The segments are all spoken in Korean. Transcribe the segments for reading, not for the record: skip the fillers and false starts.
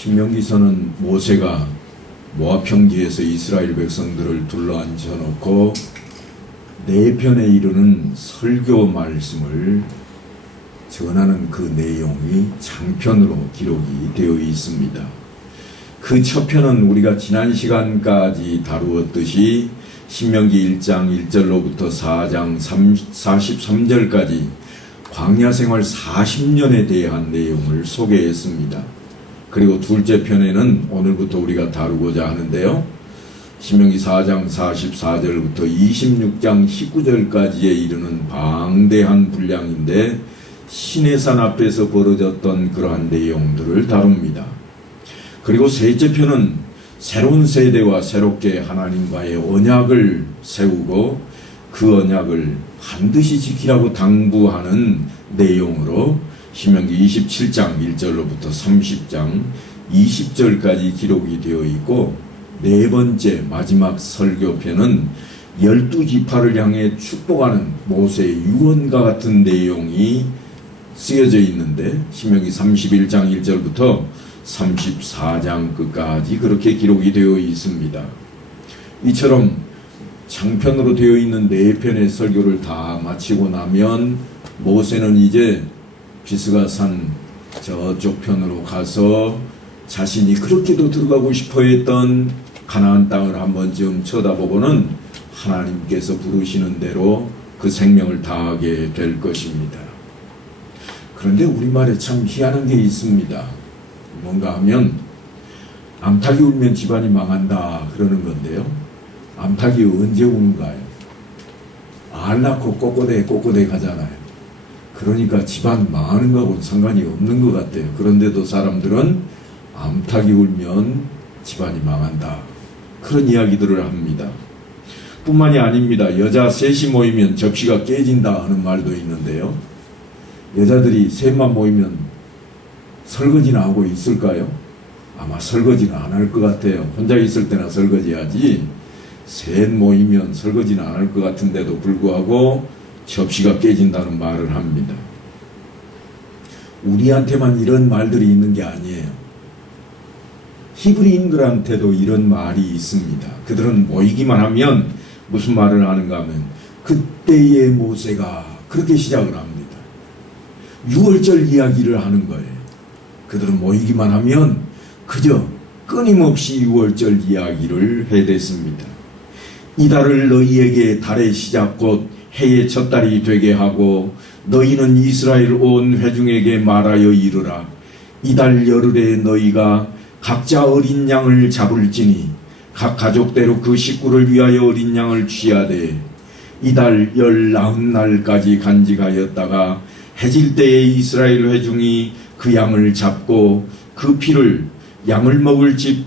신명기서는 모세가 모압 평지에서 이스라엘 백성들을 둘러앉혀 놓고 4편에 이르는 설교 말씀을 전하는 그 내용이 장편으로 기록이 되어 있습니다. 그 첫 편은 우리가 지난 시간까지 다루었듯이 신명기 1장 1절로부터 4장 43절까지 광야 생활 40년에 대한 내용을 소개했습니다. 그리고 둘째 편에는 오늘부터 우리가 다루고자 하는데요. 신명기 4장 44절부터 26장 19절까지에 이르는 방대한 분량인데 시내산 앞에서 벌어졌던 그러한 내용들을 다룹니다. 그리고 셋째 편은 새로운 세대와 새롭게 하나님과의 언약을 세우고 그 언약을 반드시 지키라고 당부하는 내용으로 신명기 27장 1절로부터 30장 20절까지 기록이 되어 있고, 네 번째 마지막 설교편은 12지파를 향해 축복하는 모세의 유언과 같은 내용이 쓰여져 있는데 신명기 31장 1절부터 34장 끝까지 그렇게 기록이 되어 있습니다. 이처럼 장편으로 되어 있는 4편의 설교를 다 마치고 나면 모세는 이제 비스가산 저쪽 편으로 가서 자신이 그렇게도 들어가고 싶어 했던 가나안 땅을 한 번쯤 쳐다보고는 하나님께서 부르시는 대로 그 생명을 다하게 될 것입니다. 그런데 우리말에 참 희한한 게 있습니다. 뭔가 하면 암탉이 울면 집안이 망한다 그러는 건데요. 암탉이 언제 우는가요? 알 낳고 꼬꼬대 가잖아요. 그러니까 집안 망하는 거하고는 상관이 없는 것 같아요. 그런데도 사람들은 암탉이 울면 집안이 망한다, 그런 이야기들을 합니다. 뿐만이 아닙니다. 여자 셋이 모이면 접시가 깨진다 하는 말도 있는데요. 여자들이 셋만 모이면 설거지나 하고 있을까요? 아마 설거지는 안 할 것 같아요. 혼자 있을 때나 설거지하지 셋 모이면 설거지는 안 할 것 같은데도 불구하고 접시가 깨진다는 말을 합니다. 우리한테만 이런 말들이 있는 게 아니에요. 히브리인들한테도 이런 말이 있습니다. 그들은 모이기만 하면 무슨 말을 하는가 하면 그때의 모세가 그렇게 시작을 합니다. 6월절 이야기를 하는 거예요. 그들은 모이기만 하면 그저 끊임없이 6월절 이야기를 해댔습니다. 이달을 너희에게 달의 시작 곧 해의 첫 달이 되게 하고 너희는 이스라엘 온 회중에게 말하여 이르라. 이달 열흘에 너희가 각자 어린 양을 잡을지니 각 가족대로 그 식구를 위하여 어린 양을 취하되 이달 19날까지 간직하였다가 해질 때에 이스라엘 회중이 그 양을 잡고 그 피를 양을 먹을 집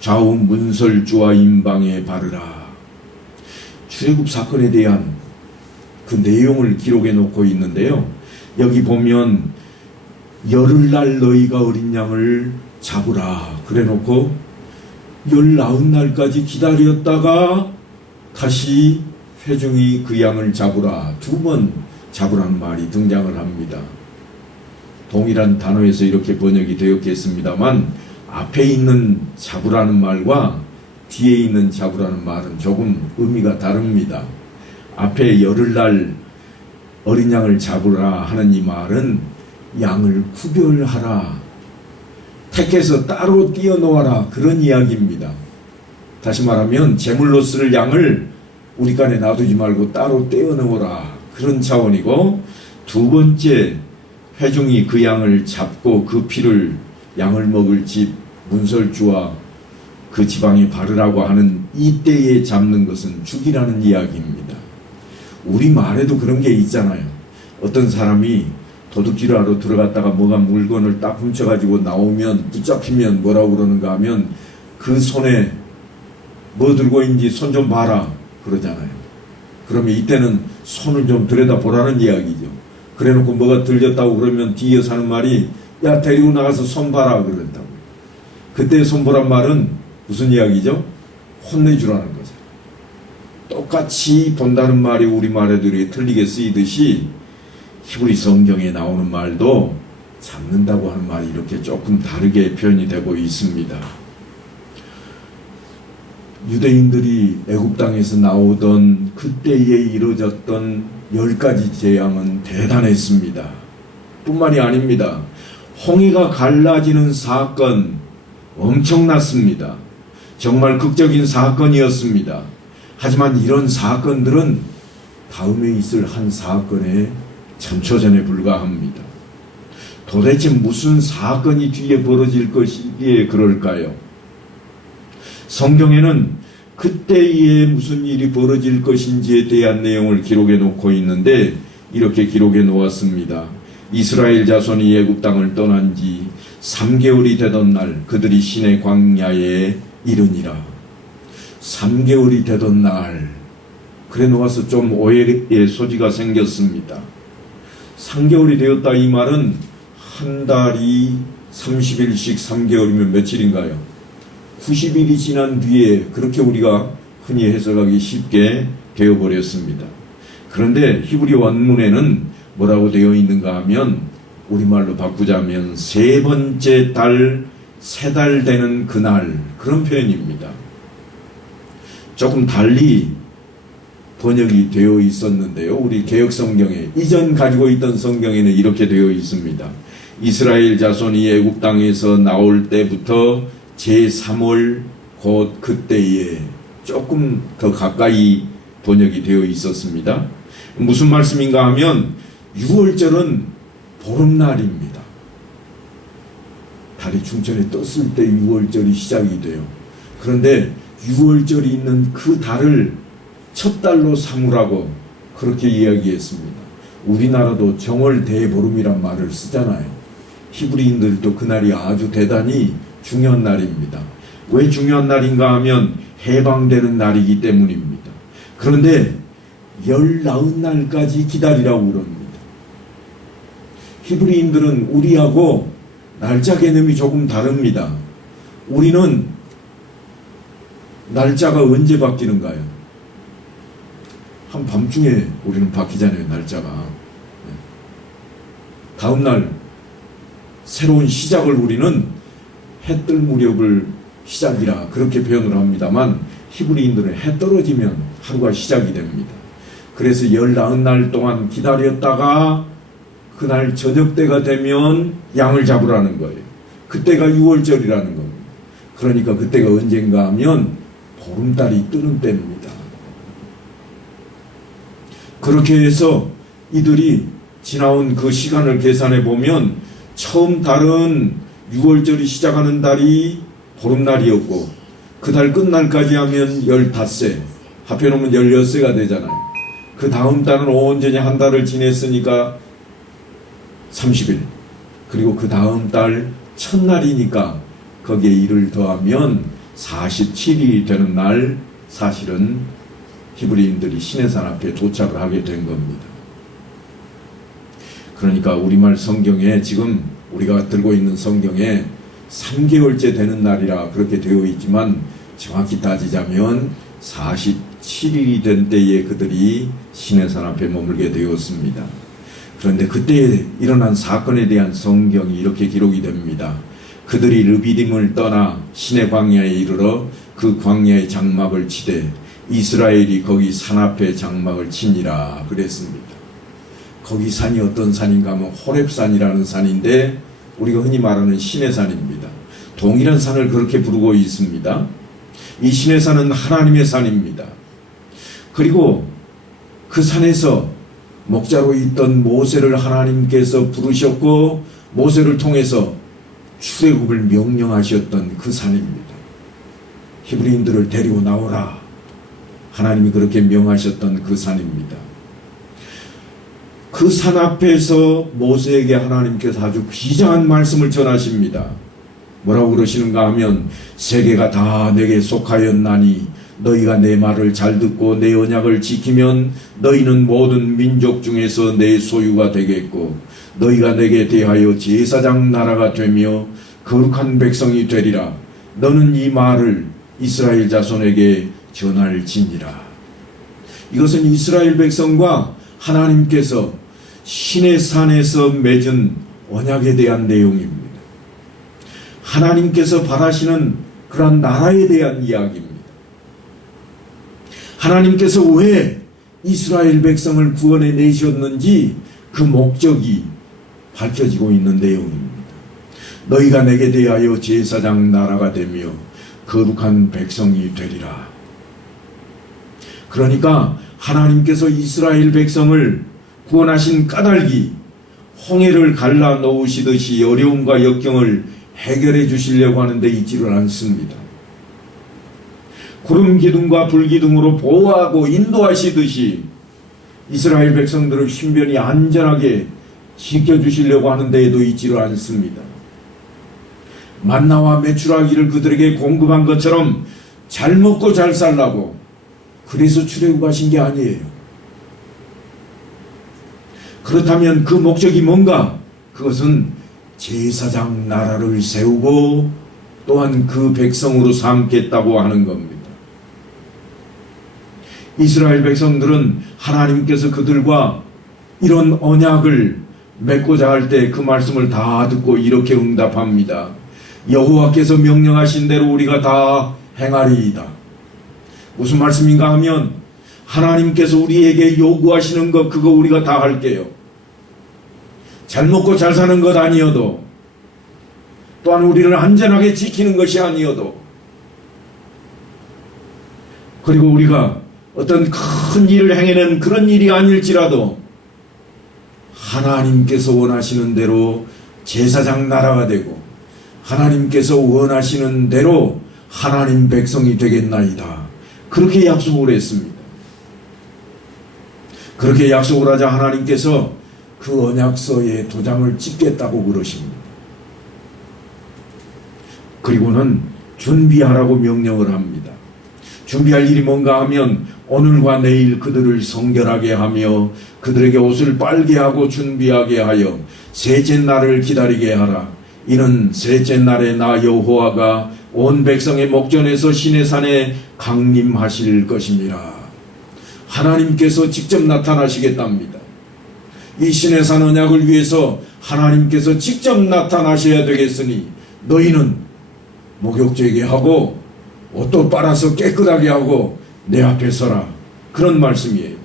좌우 문설주와 임방에 바르라. 출애굽 사건에 대한 그 내용을 기록해 놓고 있는데요. 여기 보면 열흘날 너희가 어린 양을 잡으라 그래 놓고 19날까지 기다렸다가 다시 회중이 그 양을 잡으라, 2번 잡으라는 말이 등장을 합니다. 동일한 단어에서 이렇게 번역이 되었겠습니다만 앞에 있는 잡으라는 말과 뒤에 있는 잡으라는 말은 조금 의미가 다릅니다. 앞에 열흘날 어린 양을 잡으라 하는 이 말은 양을 구별하라, 택해서 따로 띄어놓아라, 그런 이야기입니다. 다시 말하면 제물로 쓸 양을 우리 간에 놔두지 말고 따로 떼어놓으라, 그런 차원이고, 2번째 회중이 그 양을 잡고 그 피를 양을 먹을 집 문설주와 그 지방에 바르라고 하는 이때에 잡는 것은 죽이라는 이야기입니다. 우리 말에도 그런 게 있잖아요. 어떤 사람이 도둑질을 하러 들어갔다가 뭐가 물건을 딱 훔쳐가지고 나오면 붙잡히면 뭐라고 그러는가 하면 그 손에 뭐 들고 있는지 손 좀 봐라 그러잖아요. 그러면 이때는 손을 좀 들여다보라는 이야기죠. 그래놓고 뭐가 들렸다고 그러면 뒤에서 하는 말이 야 데리고 나가서 손 봐라 그랬다고. 그때 손 보란 말은 무슨 이야기죠? 혼내주라는 거죠. 똑같이 본다는 말이 우리말에도 틀리게 쓰이듯이 히브리 성경에 나오는 말도 잡는다고 하는 말이 이렇게 조금 다르게 표현이 되고 있습니다. 유대인들이 애굽 땅에서 나오던 그때에 이루어졌던 10가지 재앙은 대단했습니다. 뿐만이 아닙니다. 홍해가 갈라지는 사건 엄청났습니다. 정말 극적인 사건이었습니다. 하지만 이런 사건들은 다음에 있을 한 사건의 천초전에 불과합니다. 도대체 무슨 사건이 뒤에 벌어질 것이기에 그럴까요? 성경에는 그때에 무슨 일이 벌어질 것인지에 대한 내용을 기록해 놓고 있는데 이렇게 기록해 놓았습니다. 이스라엘 자손이 애굽 땅을 떠난 지 3개월이 되던 날 그들이 시내 광야에 이르니라. 3개월이 되던 날 그래 놓아서 좀 오해의 소지가 생겼습니다. 3개월이 되었다 이 말은 한 달이 30일씩 3개월이면 며칠인가요? 90일이 지난 뒤에 그렇게 우리가 흔히 해석하기 쉽게 되어버렸습니다. 그런데 히브리 원문에는 뭐라고 되어 있는가 하면 우리말로 바꾸자면 세 번째 달, 세 달 되는 그날 그런 표현입니다. 조금 달리 번역이 되어 있었는데요. 우리 개역성경에 이전 가지고 있던 성경에는 이렇게 되어 있습니다. 이스라엘 자손이 애굽 땅에서 나올 때부터 제3월 곧 그때에 조금 더 가까이 번역이 되어 있었습니다. 무슨 말씀인가 하면 6월절은 보름날입니다. 달이 중천에 떴을 때 6월절이 시작이 돼요. 그런데 6월절이 있는 그 달을 첫 달로 삼으라고 그렇게 이야기했습니다. 우리나라도 정월 대보름이란 말을 쓰잖아요. 히브리인들도 그날이 아주 대단히 중요한 날입니다. 왜 중요한 날인가 하면 해방되는 날이기 때문입니다. 그런데 19날까지 기다리라고 그럽니다. 히브리인들은 우리하고 날짜 개념이 조금 다릅니다. 우리는 날짜가 언제 바뀌는가요? 한 밤중에 우리는 바뀌잖아요, 날짜가. 다음날 새로운 시작을 우리는 해 뜰 무렵을 시작이라 그렇게 표현을 합니다만 히브리인들은 해 떨어지면 하루가 시작이 됩니다. 그래서 19날 동안 기다렸다가 그날 저녁 때가 되면 양을 잡으라는 거예요. 그때가 6월절이라는 겁니다. 그러니까 그때가 언젠가 하면 보름달이 뜨는 때입니다. 그렇게 해서 이들이 지나온 그 시간을 계산해 보면 처음 달은 6월절이 시작하는 달이 보름날이었고 그 달 끝날까지 하면 15세 합해놓으면 16세가 되잖아요. 그 다음 달은 온전히 한 달을 지냈으니까 30일 그리고 그 다음 달 첫날이니까 거기에 일을 더하면 47일이 되는 날 사실은 히브리인들이 시내산 앞에 도착을 하게 된 겁니다. 그러니까 우리말 성경에 지금 우리가 들고 있는 성경에 3개월째 되는 날이라 그렇게 되어 있지만 정확히 따지자면 47일이 된 때에 그들이 시내산 앞에 머물게 되었습니다. 그런데 그때 일어난 사건에 대한 성경이 이렇게 기록이 됩니다. 그들이 르비딤을 떠나 시내 광야에 이르러 그 광야의 장막을 치되 이스라엘이 거기 산 앞에 장막을 치니라 그랬습니다. 거기 산이 어떤 산인가 하면 호렙산이라는 산인데 우리가 흔히 말하는 시내산입니다. 동일한 산을 그렇게 부르고 있습니다. 이 시내산은 하나님의 산입니다. 그리고 그 산에서 목자로 있던 모세를 하나님께서 부르셨고 모세를 통해서 출애굽을 명령하셨던 그 산입니다. 히브리인들을 데리고 나오라. 하나님이 그렇게 명하셨던 그 산입니다. 그 산 앞에서 모세에게 하나님께서 아주 비장한 말씀을 전하십니다. 뭐라고 그러시는가 하면 세계가 다 내게 속하였나니 너희가 내 말을 잘 듣고 내 언약을 지키면 너희는 모든 민족 중에서 내 소유가 되겠고 너희가 내게 대하여 제사장 나라가 되며 거룩한 백성이 되리라. 너는 이 말을 이스라엘 자손에게 전할지니라. 이것은 이스라엘 백성과 하나님께서 시내산에서 맺은 언약에 대한 내용입니다. 하나님께서 바라시는 그러한 나라에 대한 이야기입니다. 하나님께서 왜 이스라엘 백성을 구원해 내셨는지 그 목적이 밝혀지고 있는 내용입니다. 너희가 내게 대하여 제사장 나라가 되며 거룩한 백성이 되리라. 그러니까 하나님께서 이스라엘 백성을 구원하신 까닭이 홍해를 갈라 놓으시듯이 어려움과 역경을 해결해 주시려고 하는데 있지를 않습니다. 구름 기둥과 불 기둥으로 보호하고 인도하시듯이 이스라엘 백성들을 신변히 안전하게 지켜주시려고 하는 데에도 있지를 않습니다. 만나와 메추라기를 그들에게 공급한 것처럼 잘 먹고 잘 살라고 그래서 출애굽하신 게 아니에요. 그렇다면 그 목적이 뭔가? 그것은 제사장 나라를 세우고 또한 그 백성으로 삼겠다고 하는 겁니다. 이스라엘 백성들은 하나님께서 그들과 이런 언약을 맺고자 할 때 그 말씀을 다 듣고 이렇게 응답합니다. 여호와께서 명령하신 대로 우리가 다 행하리이다. 무슨 말씀인가 하면 하나님께서 우리에게 요구하시는 것 그거 우리가 다 할게요. 잘 먹고 잘 사는 것 아니어도 또한 우리를 안전하게 지키는 것이 아니어도 그리고 우리가 어떤 큰 일을 행해낸 그런 일이 아닐지라도 하나님께서 원하시는 대로 제사장 나라가 되고 하나님께서 원하시는 대로 하나님 백성이 되겠나이다. 그렇게 약속을 했습니다. 그렇게 약속을 하자 하나님께서 그 언약서에 도장을 찍겠다고 그러십니다. 그리고는 준비하라고 명령을 합니다. 준비할 일이 뭔가 하면 오늘과 내일 그들을 성결하게 하며 그들에게 옷을 빨게 하고 준비하게 하여 셋째 날을 기다리게 하라. 이는 셋째 날에 나 여호와가 온 백성의 목전에서 시내산에 강림하실 것입니다. 하나님께서 직접 나타나시겠답니다. 이 시내산 언약을 위해서 하나님께서 직접 나타나셔야 되겠으니 너희는 목욕제게 하고 옷도 빨아서 깨끗하게 하고 내 앞에 서라. 그런 말씀이에요.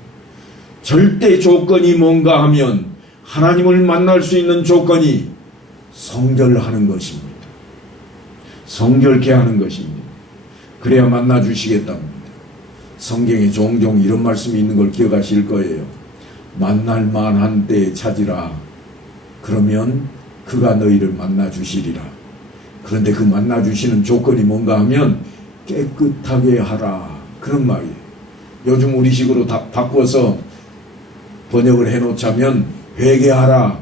절대 조건이 뭔가 하면 하나님을 만날 수 있는 조건이 성결하는 것입니다. 성결케 하는 것입니다. 그래야 만나 주시겠답니다. 성경에 종종 이런 말씀이 있는 걸 기억하실 거예요. 만날 만한 때에 찾으라. 그러면 그가 너희를 만나 주시리라. 그런데 그 만나 주시는 조건이 뭔가 하면 깨끗하게 하라. 그런 말이에요. 요즘 우리식으로 다 바꿔서 번역을 해놓자면 회개하라.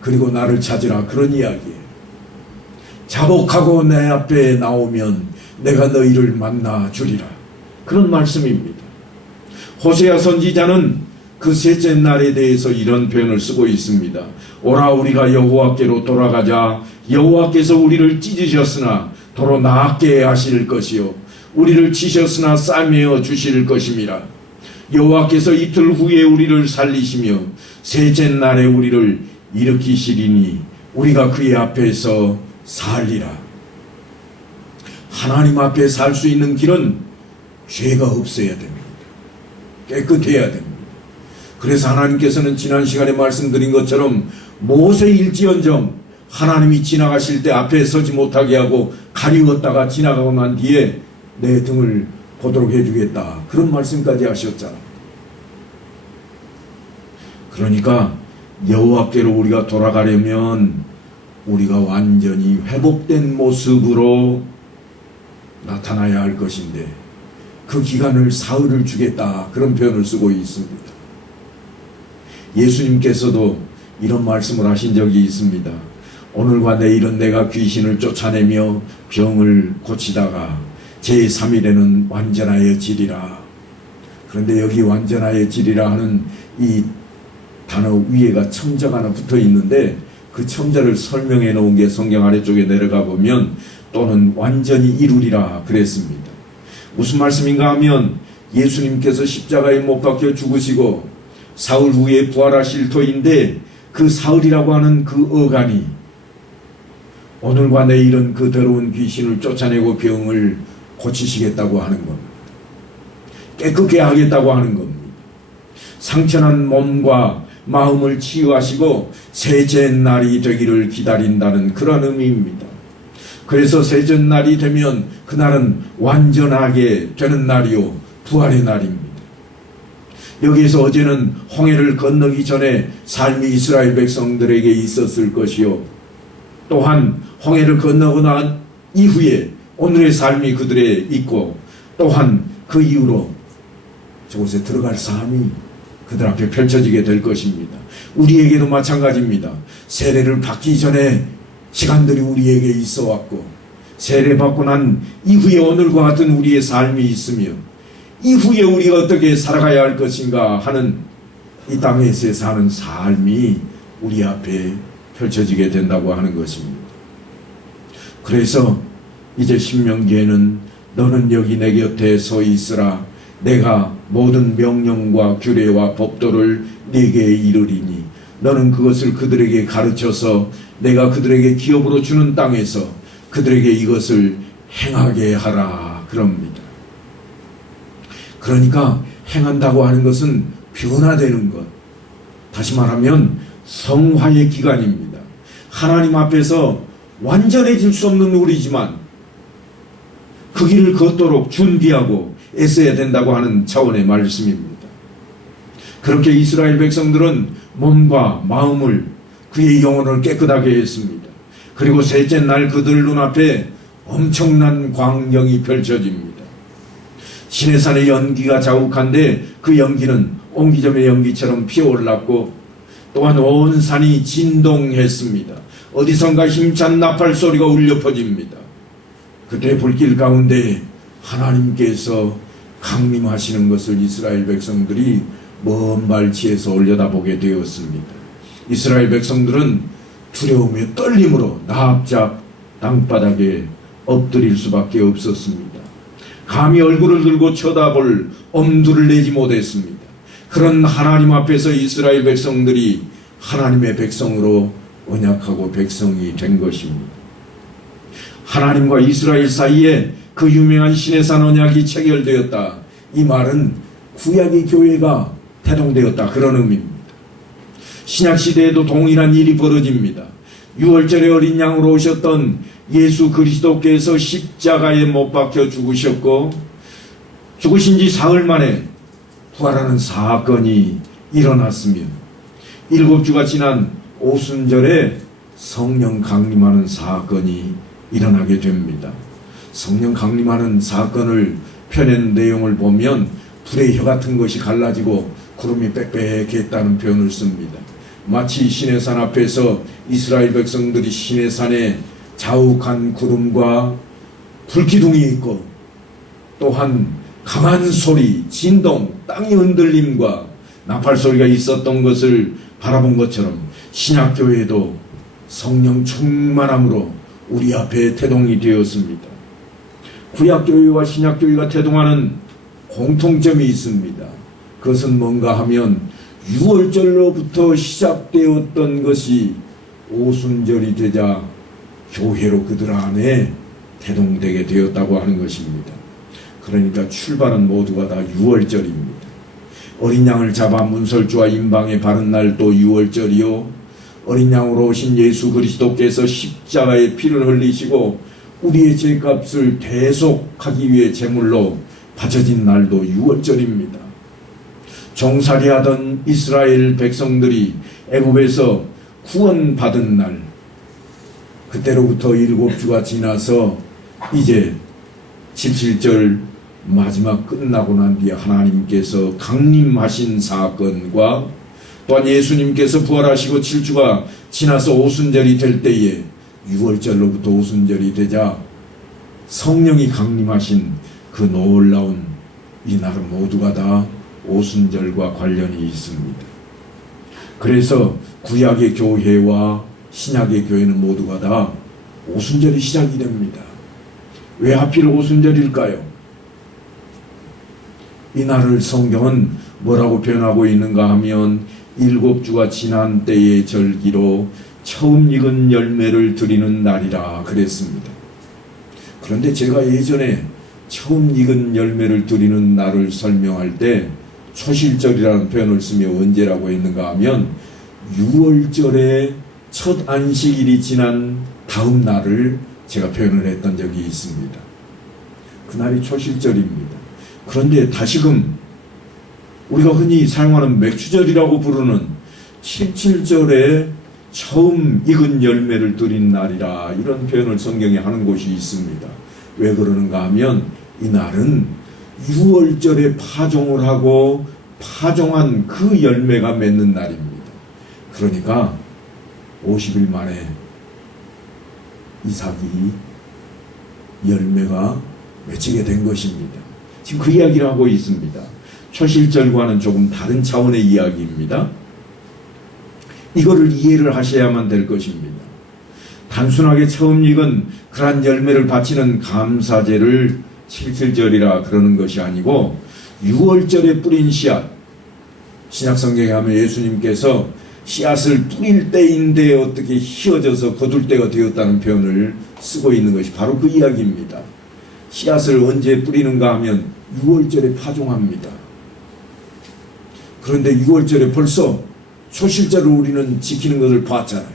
그리고 나를 찾으라. 그런 이야기예요. 자복하고 내 앞에 나오면 내가 너희를 만나 주리라. 그런 말씀입니다. 호세아 선지자는 그 셋째 날에 대해서 이런 표현을 쓰고 있습니다. 오라 우리가 여호와께로 돌아가자. 여호와께서 우리를 찢으셨으나 도로 낫게 하실 것이요 우리를 치셨으나 싸매어 주실 것임이라. 여호와께서 이틀 후에 우리를 살리시며 셋째 날에 우리를 일으키시리니 우리가 그의 앞에서 살리라. 하나님 앞에 살 수 있는 길은 죄가 없어야 됩니다. 깨끗해야 됩니다. 그래서 하나님께서는 지난 시간에 말씀드린 것처럼 모세일지언정 하나님이 지나가실 때 앞에 서지 못하게 하고 가리웠다가 지나가고 난 뒤에 내 등을 보도록 해주겠다. 그런 말씀까지 하셨잖아. 그러니까 여호와께로 우리가 돌아가려면 우리가 완전히 회복된 모습으로 나타나야 할 것인데 그 기간을 사흘을 주겠다. 그런 표현을 쓰고 있습니다. 예수님께서도 이런 말씀을 하신 적이 있습니다. 오늘과 내일은 내가 귀신을 쫓아내며 병을 고치다가 제3일에는 완전하여지리라. 그런데 여기 완전하여지리라 하는 이 단어 위에가 첨자가 하나 붙어 있는데 그 첨자를 설명해 놓은 게 성경 아래쪽에 내려가 보면 또는 완전히 이루리라 그랬습니다. 무슨 말씀인가 하면 예수님께서 십자가에 못 박혀 죽으시고 사흘 후에 부활하실 터인데 그 사흘이라고 하는 그 어간이 오늘과 내일은 그 더러운 귀신을 쫓아내고 병을 고치시겠다고 하는 겁니다. 깨끗게 하겠다고 하는 겁니다. 상처난 몸과 마음을 치유하시고 셋째 날이 되기를 기다린다는 그런 의미입니다. 그래서 셋째 날이 되면 그날은 완전하게 되는 날이요, 부활의 날입니다. 여기에서 어제는 홍해를 건너기 전에 삶이 이스라엘 백성들에게 있었을 것이요, 또한 홍해를 건너고 난 이후에 오늘의 삶이 그들의 있고, 또한 그 이후로 저곳에 들어갈 삶이 그들 앞에 펼쳐지게 될 것입니다. 우리에게도 마찬가지입니다. 세례를 받기 전에 시간들이 우리에게 있어 왔고, 세례 받고 난 이후에 오늘과 같은 우리의 삶이 있으며, 이후에 우리가 어떻게 살아가야 할 것인가 하는 이 땅에서 사는 삶이 우리 앞에 펼쳐지게 된다고 하는 것입니다. 그래서 이제 신명기에는 너는 여기 내 곁에 서 있으라. 내가 모든 명령과 규례와 법도를 네게 이르리니 너는 그것을 그들에게 가르쳐서 내가 그들에게 기업으로 주는 땅에서 그들에게 이것을 행하게 하라 그럽니다. 그러니까 행한다고 하는 것은 변화되는 것, 다시 말하면 성화의 기간입니다. 하나님 앞에서 완전해질 수 없는 우리지만 그 길을 걷도록 준비하고 애써야 된다고 하는 차원의 말씀입니다. 그렇게 이스라엘 백성들은 몸과 마음을, 그의 영혼을 깨끗하게 했습니다. 그리고 셋째 날 그들 눈앞에 엄청난 광경이 펼쳐집니다. 시내산의 연기가 자욱한데 그 연기는 옹기점의 연기처럼 피어올랐고, 또한 온 산이 진동했습니다. 어디선가 힘찬 나팔 소리가 울려 퍼집니다. 그때 불길 가운데 하나님께서 강림하시는 것을 이스라엘 백성들이 먼 발치에서 올려다보게 되었습니다. 이스라엘 백성들은 두려움에 떨림으로 납작 땅바닥에 엎드릴 수밖에 없었습니다. 감히 얼굴을 들고 쳐다볼 엄두를 내지 못했습니다. 그런 하나님 앞에서 이스라엘 백성들이 하나님의 백성으로 언약하고 백성이 된 것입니다. 하나님과 이스라엘 사이에 그 유명한 시내산 언약이 체결되었다. 이 말은 구약의 교회가 태동되었다, 그런 의미입니다. 신약시대에도 동일한 일이 벌어집니다. 유월절에 어린 양으로 오셨던 예수 그리스도께서 십자가에 못 박혀 죽으셨고, 죽으신 지 사흘 만에 부활하는 사건이 일어났으며, 7주가 지난 오순절에 성령 강림하는 사건이 일어나게 됩니다. 성령 강림하는 사건을 펴낸 내용을 보면 불의 혀 같은 것이 갈라지고 구름이 빽빽했다는 표현을 씁니다. 마치 시내산 앞에서 이스라엘 백성들이 시내산에 자욱한 구름과 불기둥이 있고, 또한 강한 소리, 진동, 땅의 흔들림과 나팔 소리가 있었던 것을 바라본 것처럼 신약교회도 성령 충만함으로 우리 앞에 태동이 되었습니다. 구약교회와 신약교회가 태동하는 공통점이 있습니다. 그것은 뭔가 하면 유월절로부터 시작되었던 것이 오순절이 되자 교회로 그들 안에 태동되게 되었다고 하는 것입니다. 그러니까 출발은 모두가 다 유월절입니다. 어린 양을 잡아 문설주와 임방에 바른 날도 유월절이요, 어린 양으로 오신 예수 그리스도께서 십자가에 피를 흘리시고 우리의 죄값을 대속하기 위해 제물로 바쳐진 날도 유월절입니다. 종살이하던 이스라엘 백성들이 애굽에서 구원받은 날, 그때로부터 7주가 지나서 이제 77절 마지막 끝나고 난 뒤에 하나님께서 강림하신 사건과, 또한 예수님께서 부활하시고 7주가 지나서 오순절이 될 때에, 6월절로부터 오순절이 되자 성령이 강림하신 그 놀라운 이 날은 모두가 다 오순절과 관련이 있습니다. 그래서 구약의 교회와 신약의 교회는 모두가 다 오순절이 시작이 됩니다. 왜 하필 오순절일까요? 이 날을 성경은 뭐라고 표현하고 있는가 하면 7주가 지난 때의 절기로 처음 익은 열매를 드리는 날이라 그랬습니다. 그런데 제가 예전에 처음 익은 열매를 드리는 날을 설명할 때 초실절이라는 표현을 쓰며 언제라고 했는가 하면 6월절의 첫 안식일이 지난 다음 날을 제가 표현을 했던 적이 있습니다. 그날이 초실절입니다. 그런데 다시금 우리가 흔히 사용하는 맥추절이라고 부르는 77절에 처음 익은 열매를 드린 날이라 이런 표현을 성경에 하는 곳이 있습니다. 왜 그러는가 하면 이 날은 6월절에 파종을 하고 파종한 그 열매가 맺는 날입니다. 그러니까 50일 만에 이삭이 열매가 맺히게 된 것입니다. 지금 그 이야기를 하고 있습니다. 초실절과는 조금 다른 차원의 이야기입니다. 이거를 이해를 하셔야만 될 것입니다. 단순하게 처음 익은 그러한 열매를 바치는 감사제를 77절이라 그러는 것이 아니고 6월절에 뿌린 씨앗, 신약성경에 하면 예수님께서 씨앗을 뿌릴 때인데 어떻게 휘어져서 거둘 때가 되었다는 표현을 쓰고 있는 것이 바로 그 이야기입니다. 씨앗을 언제 뿌리는가 하면 6월절에 파종합니다. 그런데 6월절에 벌써 초실절을 우리는 지키는 것을 봤잖아요.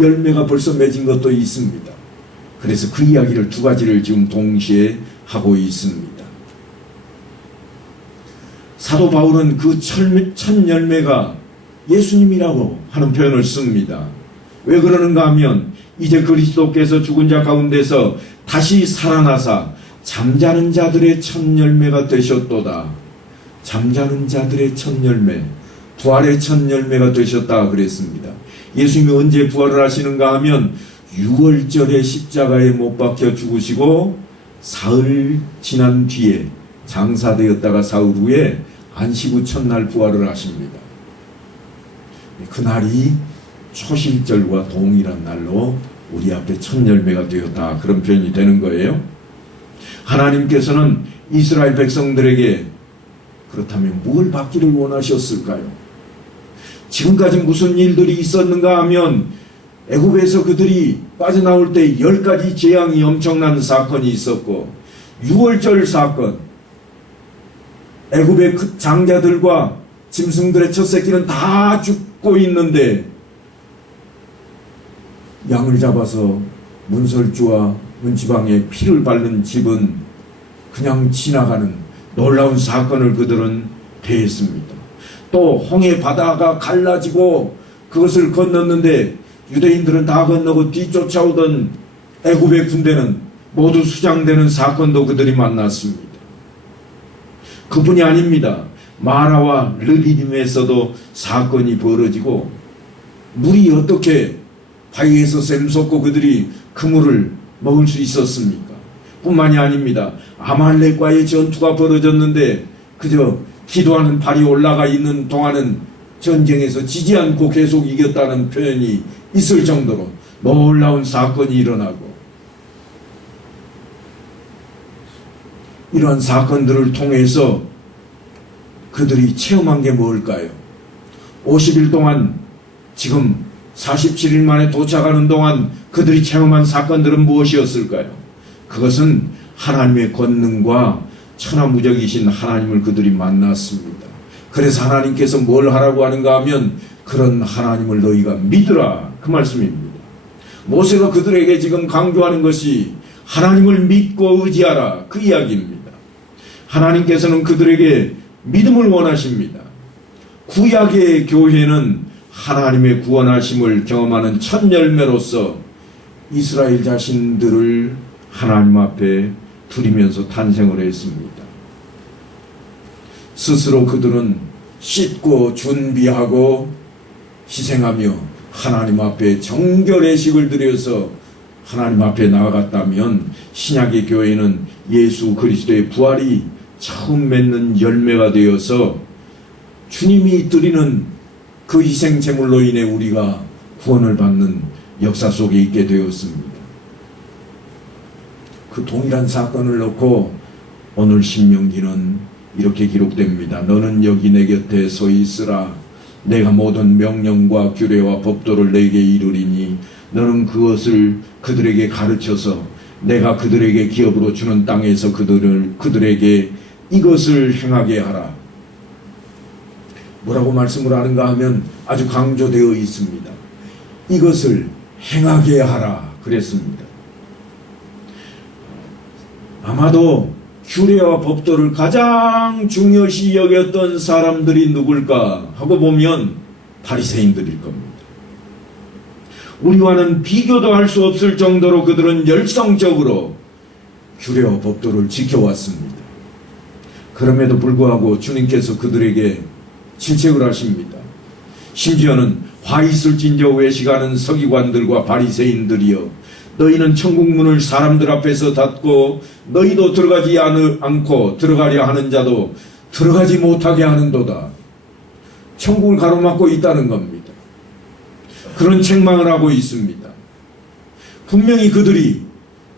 열매가 벌써 맺은 것도 있습니다. 그래서 그 이야기를 두 가지를 지금 동시에 하고 있습니다. 사도 바울은 그 첫 열매가 예수님이라고 하는 표현을 씁니다. 왜 그러는가 하면 이제 그리스도께서 죽은 자 가운데서 다시 살아나사 잠자는 자들의 첫 열매가 되셨도다. 잠자는 자들의 첫 열매, 부활의 첫 열매가 되셨다 그랬습니다. 예수님이 언제 부활을 하시는가 하면 6월절에 십자가에 못 박혀 죽으시고 사흘 지난 뒤에 장사되었다가 사흘 후에 안식 후 첫날 부활을 하십니다. 그날이 초실절과 동일한 날로 우리 앞에 첫 열매가 되었다 그런 표현이 되는 거예요. 하나님께서는 이스라엘 백성들에게 그렇다면 뭘 받기를 원하셨을까요? 지금까지 무슨 일들이 있었는가 하면 애굽에서 그들이 빠져나올 때 10가지 재앙이 엄청난 사건이 있었고 6월절 사건, 애굽의 그 장자들과 짐승들의 첫 새끼는 다 죽고 있는데 양을 잡아서 문설주와 문지방에 피를 바른 집은 그냥 지나가는 놀라운 사건을 그들은 대했습니다. 또 홍해 바다가 갈라지고 그것을 건넜는데 유대인들은 다 건너고 뒤쫓아오던 애굽의 군대는 모두 수장되는 사건도 그들이 만났습니다. 그뿐이 아닙니다. 마라와 르비딤에서도 사건이 벌어지고 물이 어떻게 바위에서 샘솟고 그들이 그 물을 먹을 수 있었습니까? 뿐만이 아닙니다. 아말렉과의 전투가 벌어졌는데 그저 기도하는 발이 올라가 있는 동안은 전쟁에서 지지 않고 계속 이겼다는 표현이 있을 정도로 놀라운 사건이 일어나고 이러한 사건들을 통해서 그들이 체험한 게 뭘까요? 50일 동안 지금 47일 만에 도착하는 동안 그들이 체험한 사건들은 무엇이었을까요? 그것은 하나님의 권능과 천하무적이신 하나님을 그들이 만났습니다. 그래서 하나님께서 뭘 하라고 하는가 하면 그런 하나님을 너희가 믿으라 그 말씀입니다. 모세가 그들에게 지금 강조하는 것이 하나님을 믿고 의지하라 그 이야기입니다. 하나님께서는 그들에게 믿음을 원하십니다. 구약의 교회는 하나님의 구원하심을 경험하는 첫 열매로서 이스라엘 자신들을 하나님 앞에 두리면서 탄생을 했습니다. 스스로 그들은 씻고 준비하고 희생하며 하나님 앞에 정결의 식을 드려서 하나님 앞에 나아갔다면 신약의 교회는 예수 그리스도의 부활이 처음 맺는 열매가 되어서 주님이 드리는 그 희생 제물로 인해 우리가 구원을 받는 역사 속에 있게 되었습니다. 그 동일한 사건을 놓고 오늘 신명기는 이렇게 기록됩니다. 너는 여기 내 곁에 서 있으라. 내가 모든 명령과 규례와 법도를 내게 이루리니 너는 그것을 그들에게 가르쳐서 내가 그들에게 기업으로 주는 땅에서 그들에게 이것을 행하게 하라. 뭐라고 말씀을 하는가 하면 아주 강조되어 있습니다. 이것을 행하게 하라 그랬습니다. 아마도 규례와 법도를 가장 중요시 여겼던 사람들이 누굴까 하고 보면 바리새인들일 겁니다. 우리와는 비교도 할 수 없을 정도로 그들은 열성적으로 규례와 법도를 지켜왔습니다. 그럼에도 불구하고 주님께서 그들에게 질책을 하십니다. 심지어는 화 있을진저 외식하는 서기관들과 바리새인들이여, 너희는 천국 문을 사람들 앞에서 닫고 너희도 들어가지 않고 들어가려 하는 자도 들어가지 못하게 하는도다. 천국을 가로막고 있다는 겁니다. 그런 책망을 하고 있습니다. 분명히 그들이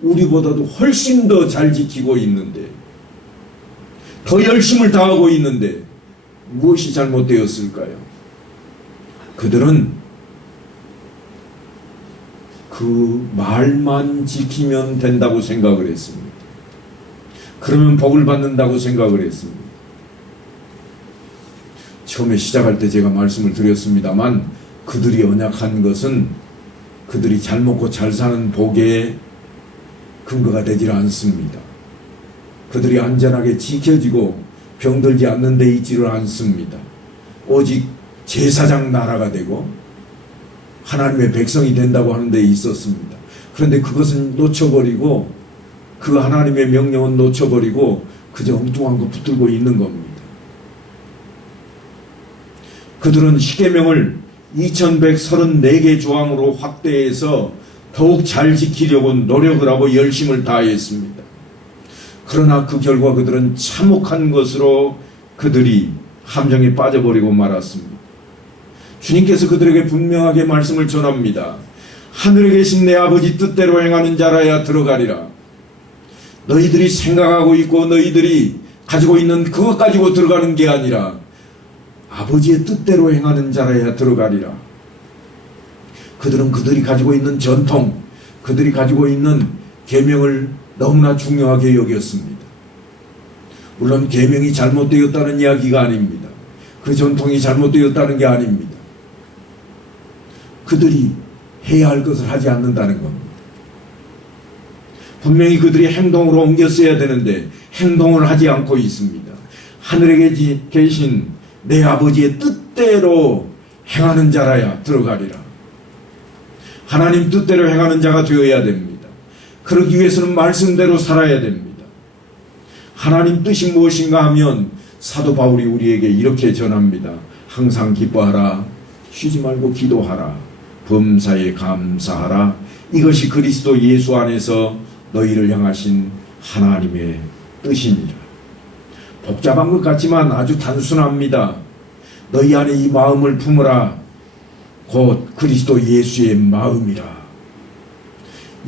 우리보다도 훨씬 더 잘 지키고 있는데, 더 열심을 다하고 있는데 무엇이 잘못되었을까요? 그들은 그 말만 지키면 된다고 생각을 했습니다. 그러면 복을 받는다고 생각을 했습니다. 처음에 시작할 때 제가 말씀을 드렸습니다만, 그들이 언약한 것은 그들이 잘 먹고 잘 사는 복의 근거가 되질 않습니다. 그들이 안전하게 지켜지고 병들지 않는 데 있지를 않습니다. 오직 제사장 나라가 되고 하나님의 백성이 된다고 하는 데 있었습니다. 그런데 그것은 놓쳐버리고, 그 하나님의 명령은 놓쳐버리고 그저 엉뚱한 거 붙들고 있는 겁니다. 그들은 십계명을 2134개 조항으로 확대해서 더욱 잘 지키려고 노력을 하고 열심을 다했습니다. 그러나 그 결과 그들은 참혹한 것으로 그들이 함정에 빠져버리고 말았습니다. 주님께서 그들에게 분명하게 말씀을 전합니다. 하늘에 계신 내 아버지 뜻대로 행하는 자라야 들어가리라. 너희들이 생각하고 있고 너희들이 가지고 있는 그것 가지고 들어가는 게 아니라 아버지의 뜻대로 행하는 자라야 들어가리라. 그들은 그들이 가지고 있는 전통, 그들이 가지고 있는 계명을 너무나 중요하게 여겼습니다. 물론 계명이 잘못되었다는 이야기가 아닙니다. 그 전통이 잘못되었다는 게 아닙니다. 그들이 해야 할 것을 하지 않는다는 겁니다. 분명히 그들이 행동으로 옮겼어야 되는데 행동을 하지 않고 있습니다. 하늘에 계신 내 아버지의 뜻대로 행하는 자라야 들어가리라. 하나님 뜻대로 행하는 자가 되어야 됩니다. 그러기 위해서는 말씀대로 살아야 됩니다. 하나님 뜻이 무엇인가 하면 사도 바울이 우리에게 이렇게 전합니다. 항상 기뻐하라, 쉬지 말고 기도하라, 범사에 감사하라. 이것이 그리스도 예수 안에서 너희를 향하신 하나님의 뜻이니라. 복잡한 것 같지만 아주 단순합니다. 너희 안에 이 마음을 품으라. 곧 그리스도 예수의 마음이라.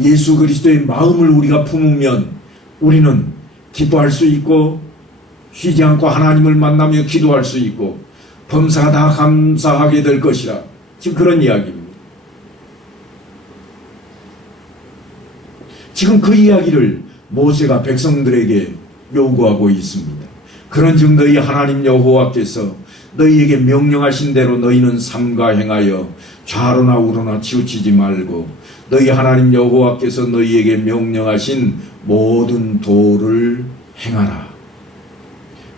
예수 그리스도의 마음을 우리가 품으면 우리는 기뻐할 수 있고 쉬지 않고 하나님을 만나며 기도할 수 있고 범사가 다 감사하게 될 것이라. 지금 그런 이야기입니다. 지금 그 이야기를 모세가 백성들에게 요구하고 있습니다. 그런즉 너희 하나님 여호와께서 너희에게 명령하신 대로 너희는 삼가 행하여 좌로나 우로나 치우치지 말고 너희 하나님 여호와께서 너희에게 명령하신 모든 도를 행하라.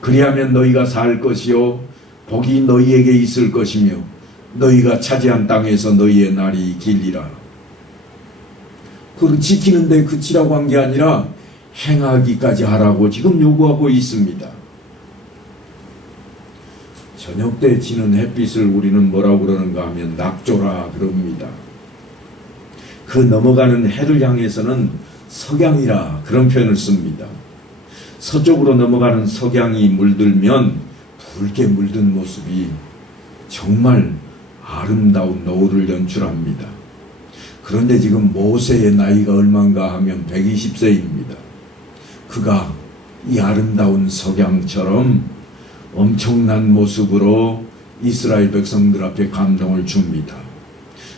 그리하면 너희가 살 것이요 복이 너희에게 있을 것이며 너희가 차지한 땅에서 너희의 날이 길리라. 그걸 지키는데 그치라고 한 게 아니라 행하기까지 하라고 지금 요구하고 있습니다. 저녁 때 지는 햇빛을 우리는 뭐라고 그러는가 하면 낙조라 그럽니다. 그 넘어가는 해를 향해서는 석양이라 그런 표현을 씁니다. 서쪽으로 넘어가는 석양이 물들면 붉게 물든 모습이 정말 아름다운 노을을 연출합니다. 그런데 지금 모세의 나이가 얼마인가 하면 120세입니다. 그가 이 아름다운 석양처럼 엄청난 모습으로 이스라엘 백성들 앞에 감동을 줍니다.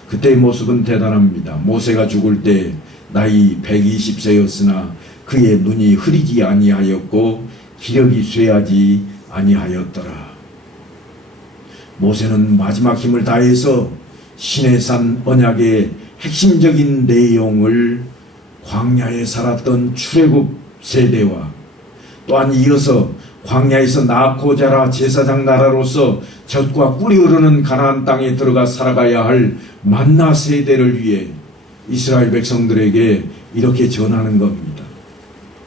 그때의 모습은 대단합니다. 모세가 죽을 때 나이 120세였으나 그의 눈이 흐리지 아니하였고 기력이 쇠하지 아니하였더라. 모세는 마지막 힘을 다해서 시내산 언약의 핵심적인 내용을 광야에 살았던 출애굽 세대와 또한 이어서 광야에서 낳고 자라 제사장 나라로서 젖과 꿀이 흐르는 가나안 땅에 들어가 살아가야 할 만나 세대를 위해 이스라엘 백성들에게 이렇게 전하는 겁니다.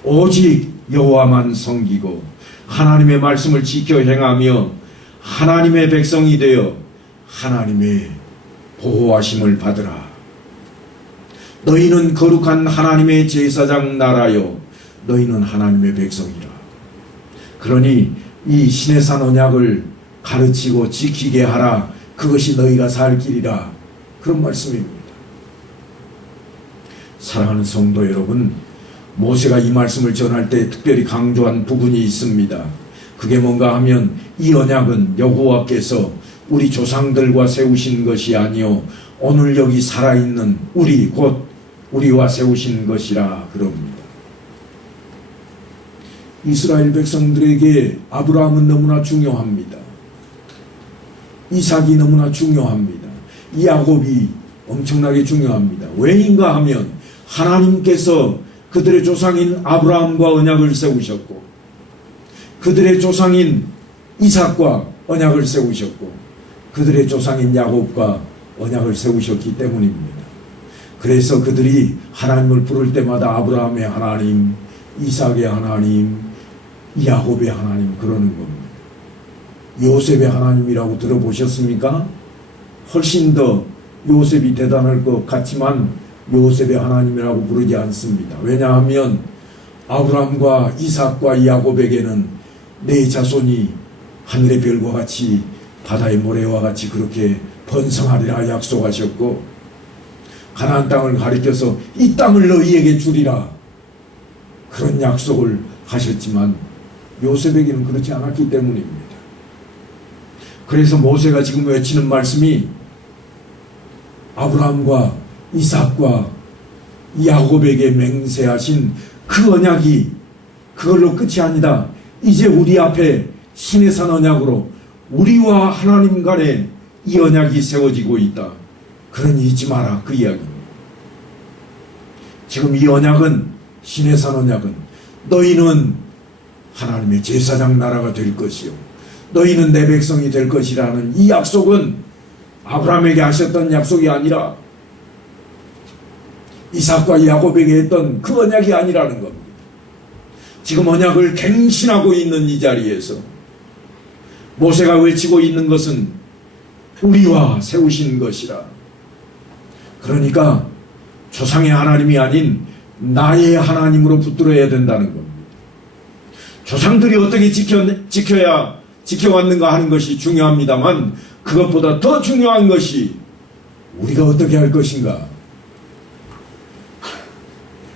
오직 여호와만 섬기고 하나님의 말씀을 지켜 행하며 하나님의 백성이 되어 하나님의 보호하심을 받으라. 너희는 거룩한 하나님의 제사장 나라요 너희는 하나님의 백성이라. 그러니 이 시내산 언약을 가르치고 지키게 하라. 그것이 너희가 살 길이라. 그런 말씀입니다. 사랑하는 성도 여러분, 모세가 이 말씀을 전할 때 특별히 강조한 부분이 있습니다. 그게 뭔가 하면 이 언약은 여호와께서 우리 조상들과 세우신 것이 아니요 오늘 여기 살아있는 우리 곧 우리와 세우신 것이라 그럽니다. 이스라엘 백성들에게 아브라함은 너무나 중요합니다. 이삭이 너무나 중요합니다. 야곱이 엄청나게 중요합니다. 왜인가 하면 하나님께서 그들의 조상인 아브라함과 언약을 세우셨고 그들의 조상인 이삭과 언약을 세우셨고 그들의 조상인 야곱과 언약을 세우셨기 때문입니다. 그래서 그들이 하나님을 부를 때마다 아브라함의 하나님, 이삭의 하나님, 야곱의 하나님 그러는 겁니다. 요셉의 하나님이라고 들어보셨습니까? 훨씬 더 요셉이 대단할 것 같지만 요셉의 하나님이라고 부르지 않습니다. 왜냐하면 아브라함과 이삭과 야곱에게는 내 자손이 하늘의 별과 같이 바다의 모래와 같이 그렇게 번성하리라 약속하셨고 가나안 땅을 가리켜서 이 땅을 너희에게 주리라 그런 약속을 하셨지만 요셉에게는 그렇지 않았기 때문입니다. 그래서 모세가 지금 외치는 말씀이 아브라함과 이삭과 야곱에게 맹세하신 그 언약이 그걸로 끝이 아니다. 이제 우리 앞에 시내산 언약으로 우리와 하나님 간에 이 언약이 세워지고 있다. 그러니 잊지 마라 그 이야기입니다. 지금 이 언약은 시내산 언약은 너희는 하나님의 제사장 나라가 될 것이요 너희는 내 백성이 될 것이라는 이 약속은 아브라함에게 하셨던 약속이 아니라 이삭과 야곱에게 했던 그 언약이 아니라는 겁니다. 지금 언약을 갱신하고 있는 이 자리에서 모세가 외치고 있는 것은 우리와 세우신 것이라. 그러니까 조상의 하나님이 아닌 나의 하나님으로 붙들어야 된다는 겁니다. 조상들이 어떻게 지켜왔는가 하는 것이 중요합니다만 그것보다 더 중요한 것이 우리가 어떻게 할 것인가.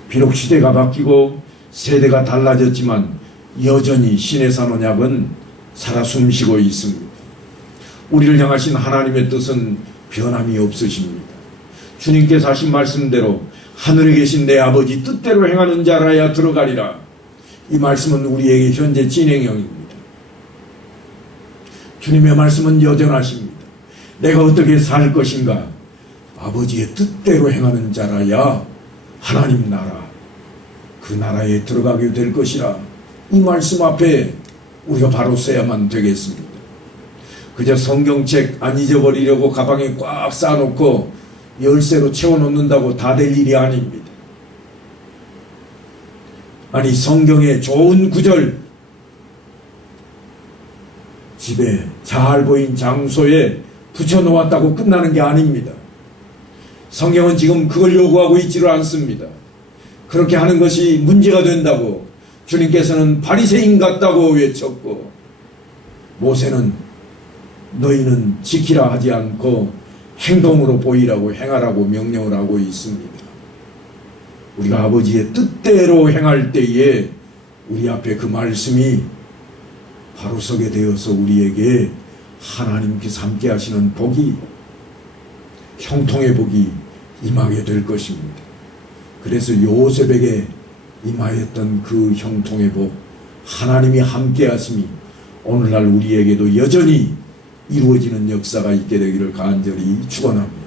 비록 시대가 바뀌고 세대가 달라졌지만 여전히 시내산 언약은 살아 숨쉬고 있습니다. 우리를 향하신 하나님의 뜻은 변함이 없으십니다. 주님께서 하신 말씀대로 하늘에 계신 내 아버지 뜻대로 행하는 자라야 들어가리라. 이 말씀은 우리에게 현재 진행형입니다. 주님의 말씀은 여전하십니다. 내가 어떻게 살 것인가? 아버지의 뜻대로 행하는 자라야 하나님 나라, 그 나라에 들어가게 될 것이라. 이 말씀 앞에 우리가 바로 써야만 되겠습니다. 그저 성경책 안 잊어버리려고 가방에 꽉 쌓아놓고 열쇠로 채워놓는다고 다 될 일이 아닙니다. 아니 성경의 좋은 구절 집에 잘 보인 장소에 붙여놓았다고 끝나는 게 아닙니다. 성경은 지금 그걸 요구하고 있지를 않습니다. 그렇게 하는 것이 문제가 된다고 주님께서는 바리새인 같다고 외쳤고 모세는 너희는 지키라 하지 않고 행동으로 보이라고 행하라고 명령을 하고 있습니다. 우리가 아버지의 뜻대로 행할 때에 우리 앞에 그 말씀이 바로 서게 되어서 우리에게 하나님께서 함께 하시는 복이, 형통의 복이 임하게 될 것입니다. 그래서 요셉에게 임하였던 그 형통의 복, 하나님이 함께 하심이 오늘날 우리에게도 여전히 이루어지는 역사가 있게 되기를 간절히 축원합니다.